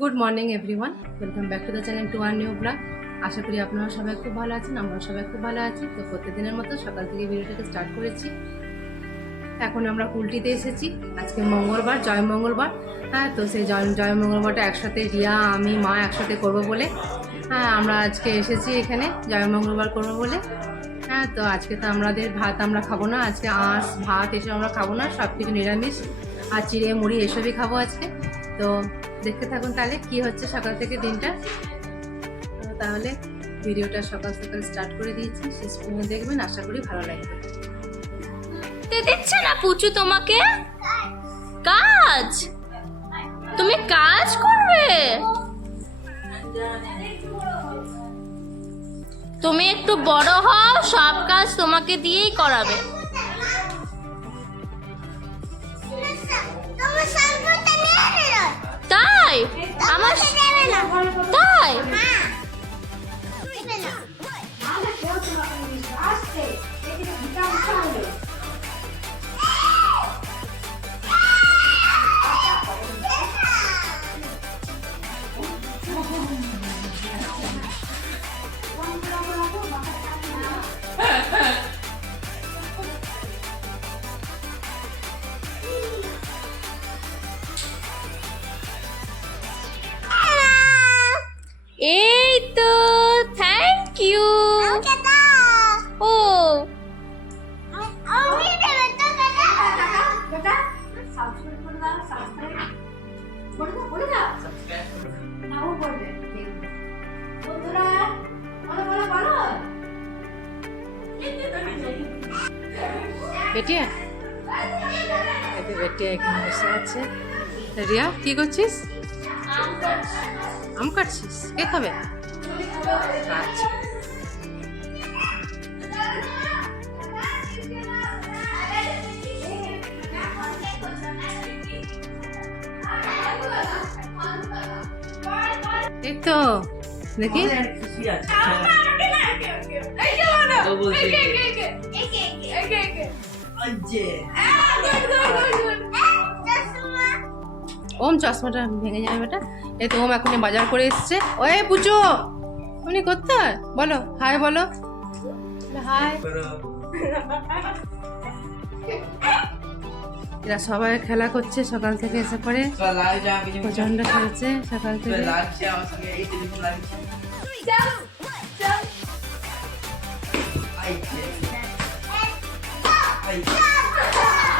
Good morning everyone, welcome back to the channel to our new blog. আশা করি আপনারা সবাই খুব ভালো আছেন, আমরা সবাই খুব ভালো আছি। তো প্রত্যেকদিনের মতো সকাল থেকে ভিডিওটাকে স্টার্ট করেছি। এখন আমরা কুলটিতে এসেছি, আজকে মঙ্গলবার, জয় মঙ্গলবার। হ্যাঁ, তো সেই জয় মঙ্গলবারটা একসাথে রিয়া, আমি, মা একসাথে করব বলে হ্যাঁ আমরা আজকে এসেছি এখানে জয় মঙ্গলবার করবো বলে। হ্যাঁ, তো আজকে তো আমাদের ভাত আমরা খাবো না, আজকে আঁশ ভাত এসব আমরা খাবো না, সব কিছু নিরামিষ আর চিড়ে মুড়ি এসবই খাবো আজকে। তো দেখতে থাকুন তাহলে কি হচ্ছে সকাল থেকে দিনটা। তাহলে ভিডিওটা সকাল সকাল স্টার্ট করে দিয়েছি, শেষ পর্যন্ত দেখবেন, আশা করি ভালো লাগবে। দিচ্ছে না পুচু তোমাকে কাজ, তুমি কাজ করবে, তুমি একটু বড় হও, সব কাজ তোমাকে দিয়েই করাবে। তাই আমার তাই এই তো, থ্যাংক ইউ। ও বেটিয়া, এই তো বেটিয়া এখানে বসে আছে। রিয়া, কি করছিস? আম কাটছিস? কে খাবে? আচ্ছা, এই তো দেখি। ওম চশমাটা ভেঙে যাবে বেটা। এই তো ওম এখনই বাজার করে এসছে। ওয়ে পুচো, উনি কোথায়? বলো হাই, বলো হাই। এরা সবাই খেলা করছে সকাল থেকে এসে পরে, প্রচন্ড খেলছে সকাল থেকে।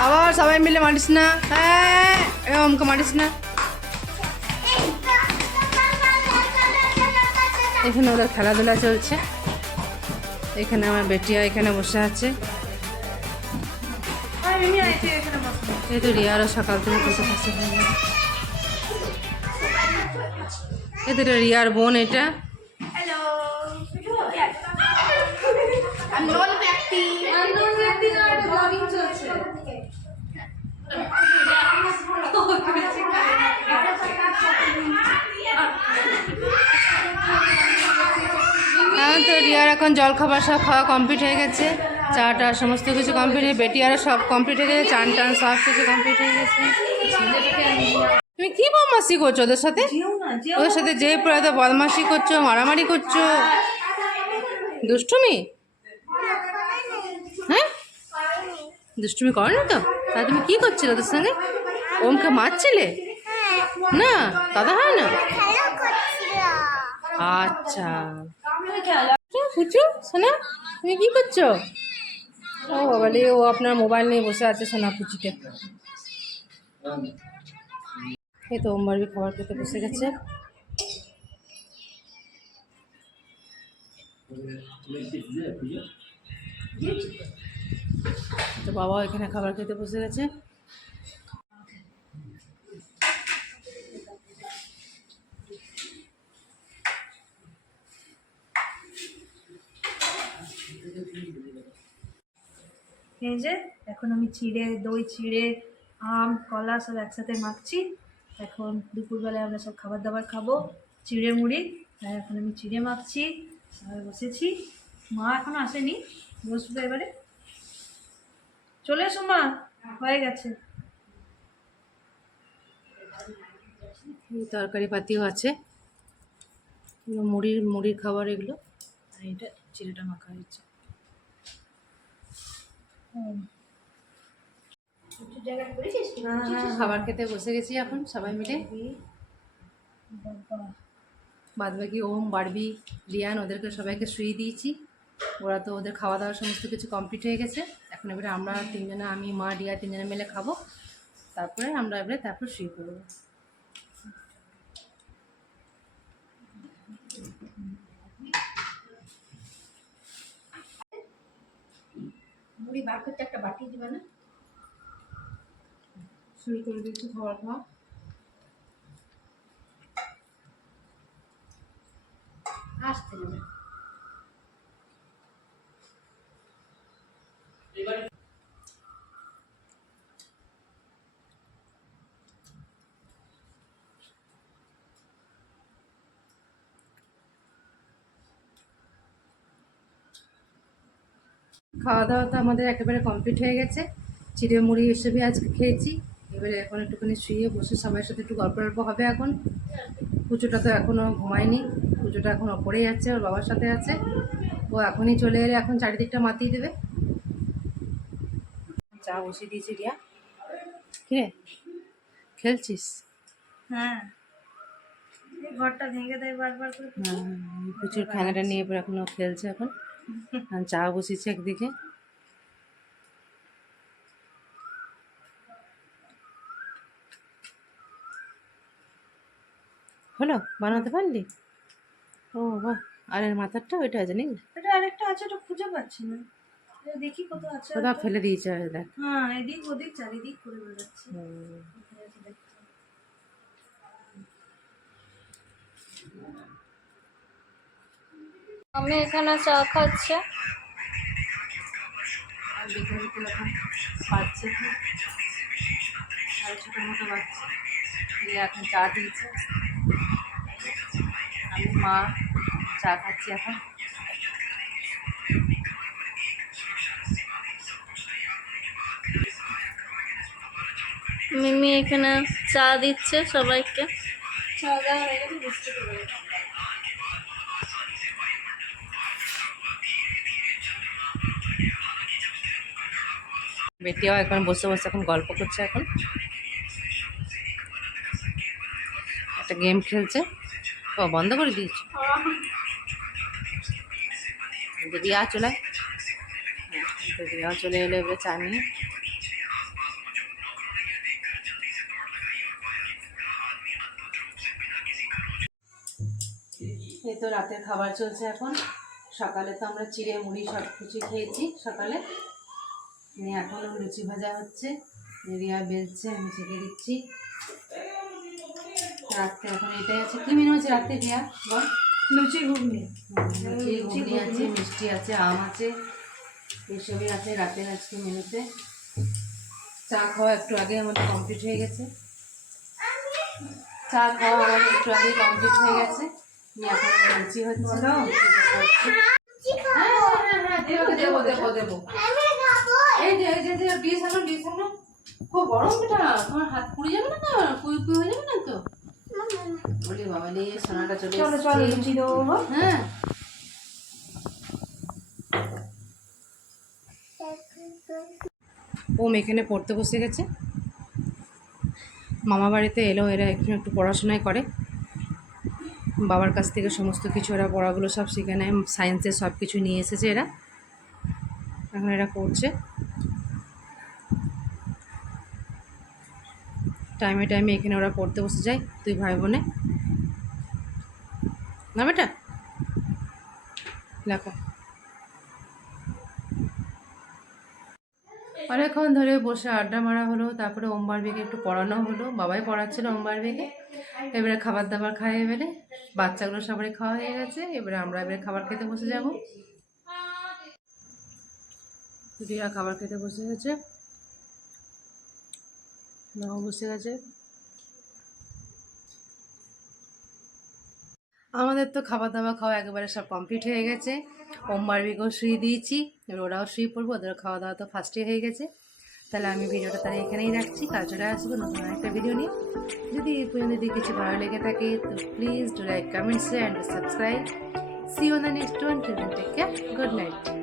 আবার সবাই মিলে মারিস না, হ্যাঁ ওমকে মারিস না। এখানে ওদের খেলাধুলা চলছে। এখানে আমার বেটিয়া এখানে বসে আছে। এই তো রিয়ারও সকাল থেকে বসে বসে হয়ে গেছে। এই তো রিয়ার বোন, এটা তো রিয়ার এখন জল খাবার সব খাওয়া কমপ্লিট হয়ে গেছে, চাটা সমস্ত কিছু কমপ্লিট হয়ে, বেটিয়ারও সব কমপ্লিট হয়ে গেছে, চান টান সব কিছু কমপ্লিট হয়ে গেছে। তুমি কি বদমাসি করছো ওদের সাথে? ওদের সাথে যে পরে তো বদমাসি করছো, মারামারি করছো, দুষ্টুমি। হ্যাঁ, দুষ্টুমি করো না তো? তাহলে তুমি কি করছিলে ওদের সঙ্গে? ওমকে মারছিলে না? দাদা হয় না? আচ্ছা, পুচু সোনা, তুমি কি করছো? ও বাবালি, ও আপনার মোবাইল নিয়ে বসে আছে সোনা পুচিকে। এই তো ওমবারবি খাবার খেতে বসে গেছে। তো বাবা এখানে খাবার খেতে বসে গেছে। এই যে এখন আমি দই চিড়ে আম কলা সব একসাথে মাখছি। এখন দুপুরবেলায় আমরা সব খাবার দাবার খাবো, চিড়ে মুড়ি। তাই এখন আমি চিড়ে মাখছি আর বসেছি। মা এখনো আসেনি, বসবো এবারে। চলে এসো মা, হয়ে গেছে। এই তরকারি পাতিও আছে, এগুলো মুড়ির খাবার এগুলো। আর এটা চিড়েটা মাখা হয়েছে। খাবার খেতে বসে গেছি এখন সবাই মিলে। বাদ বাকি ওম, বারবি, রিয়ান ওদেরকে সবাইকে শুয়ে দিয়েছি। ওরা তো ওদের খাওয়া দাওয়া সমস্ত কিছু কমপ্লিট হয়ে গেছে। এখন এবারে আমরা তিনজনে, আমি, মা, রিয়া তিনজনে মিলে খাবো। তারপরে আমরা এবারে শুয়ে পড়বো। মুড়ি বার করতে একটা বাটি দিবে না? শুরু করে দিচ্ছি খাবার খাওয়া। আসতে হবে। খাওয়া দাওয়া তো আমাদের একেবারে কমপ্লিট হয়ে গেছে। চিড়ে মুড়ি এসবই আজকে খেয়েছি। এবারে এখন একটুখানি শুয়ে বসে সবার সাথে একটু গল্প গল্প হবে এখন। পুজোটা তো এখনও ঘুমায়নি, পুজোটা এখন ওপরেই আছে, ওর বাবার সাথে আছে। ও এখনই চলে এলে এখন চারিদিকটা মাতিয়ে দেবে। চা বসিয়ে দিয়েছি। রিয়া, কিরে খেলছিস? হ্যাঁ, এই ঘরটা ভেঙে দেয় বারবার করে। হ্যাঁ, প্রচুর খেলাটা নিয়ে এবার এখন ও খেলছে। এখন চা বসিয়েছি একদিকে। হলো, বানাতে পারলি? ও বাহ, আর এর মাথারটা ওইটা আছে নাকি? এটা আরেকটা আছে, ওটা খুঁজে পাচ্ছি না। দেখি কত আছে। কোথাও ফেলে দিয়েছে দেখ। হ্যাঁ, এদিক ওদিক চারিদিক করে বেড়াচ্ছে। আমি এখানে চা খাচ্ছি। আর বিকেল বিকেল এখন বাচ্চা, সাড়ে ছটার মতো বাচ্চা। এখন চা দিয়েছে, আমি, মা চা খাচ্ছি এখন। মিমি এখানে চা দিচ্ছে সবাইকে। চা দেওয়া হয়ে গেছে, বিস্কুট হয়ে গেছে। বেটিও এখন বসে বসে এখন গল্প করছে। এখন একটা গেম খেলছে। ও বন্ধ করে দিয়েছে। রিয়া চলে, রিয়া চলে এলে এবারে চা নিয়ে। এই তো রাতের খাবার চলছে এখন। সকালে তো আমরা চিড়ে মুড়ি সব কিছু খেয়েছি সকালে। এখন লুচি ভাজা হচ্ছে, রিয়া বেলছে, আমি চেকে দিচ্ছি। রাত্রে এখন এটাই আছে। কি মেনু আছে রাত্রে রিয়া বল? লুচি ঘুগনি। লুচি ঘুগনি আছে, মিষ্টি আছে, আম আছে, এসবই আছে রাতের আজকে মেনুতে। চা খাওয়া একটু আগে আমাদের কমপ্লিট হয়ে গেছে। চা খাওয়া আমাদের একটু আগে কমপ্লিট হয়ে গেছে। এখন লুচি হচ্ছে। দেবো দেবো দেবো। এই যে ডিশ আনো, ডিশ আনো। খুব গরম এটা, তোমার হাত পুড়ে যাবে না তো? কুই কুই হয়ে যাবে না তো? বলি বাবা রে, সোনাটা চলে চলো চলো লুচি দেবো। হ্যাঁ, ওম এখানে পড়তে বসে গেছে। মামা বাড়িতে এলো, এরা একটু একটু পড়াশোনায় করে। বাবার কাছ থেকে সমস্ত কিছু এরা পড়াগুলো সব শিখে নেয়। সায়েন্সের সব কিছু নিয়ে এসেছে এরা, এখন এরা পড়ছে। টাইমে টাইমে এখানে ওরা পড়তে বসে যায়, তুই ভাই বোনে। না বেটা, লেখো। অনেকক্ষণ ধরে বসে আড্ডা মারা হলো, তারপরে ওমবারবিকে একটু পড়ানো হলো। বাবাই পড়াচ্ছিল ওমবারবিকে। এবারে খাবার দাবার খায়, এবারে বাচ্চাগুলো সবারই খাওয়া হয়ে গেছে। এবারে আমরা এবারে খাবার খেতে বসে যাব। রিয়া খাবার খেতে বসে গেছে, বাবা বসে গেছে। আমাদের তো খাবার দাবার খাওয়া একেবারে সব কমপ্লিট হয়ে গেছে। ওমবারবিকেও শুয়ে দিয়েছি, এবার ওরাও শুয়ে পড়বো। ওদের খাওয়া দাওয়া তো ফার্স্টে হয়ে গেছে। তাহলে আমি ভিডিওটা তাহলে এখানেই রাখছি, কাল চলে আসবো নতুন একটা ভিডিও নিয়ে। যদি এই পর্যন্ত যদি কিছু ভালো লেগে থাকে তো please do like, comment, share and subscribe. See you on the next one. Till then take care, good night.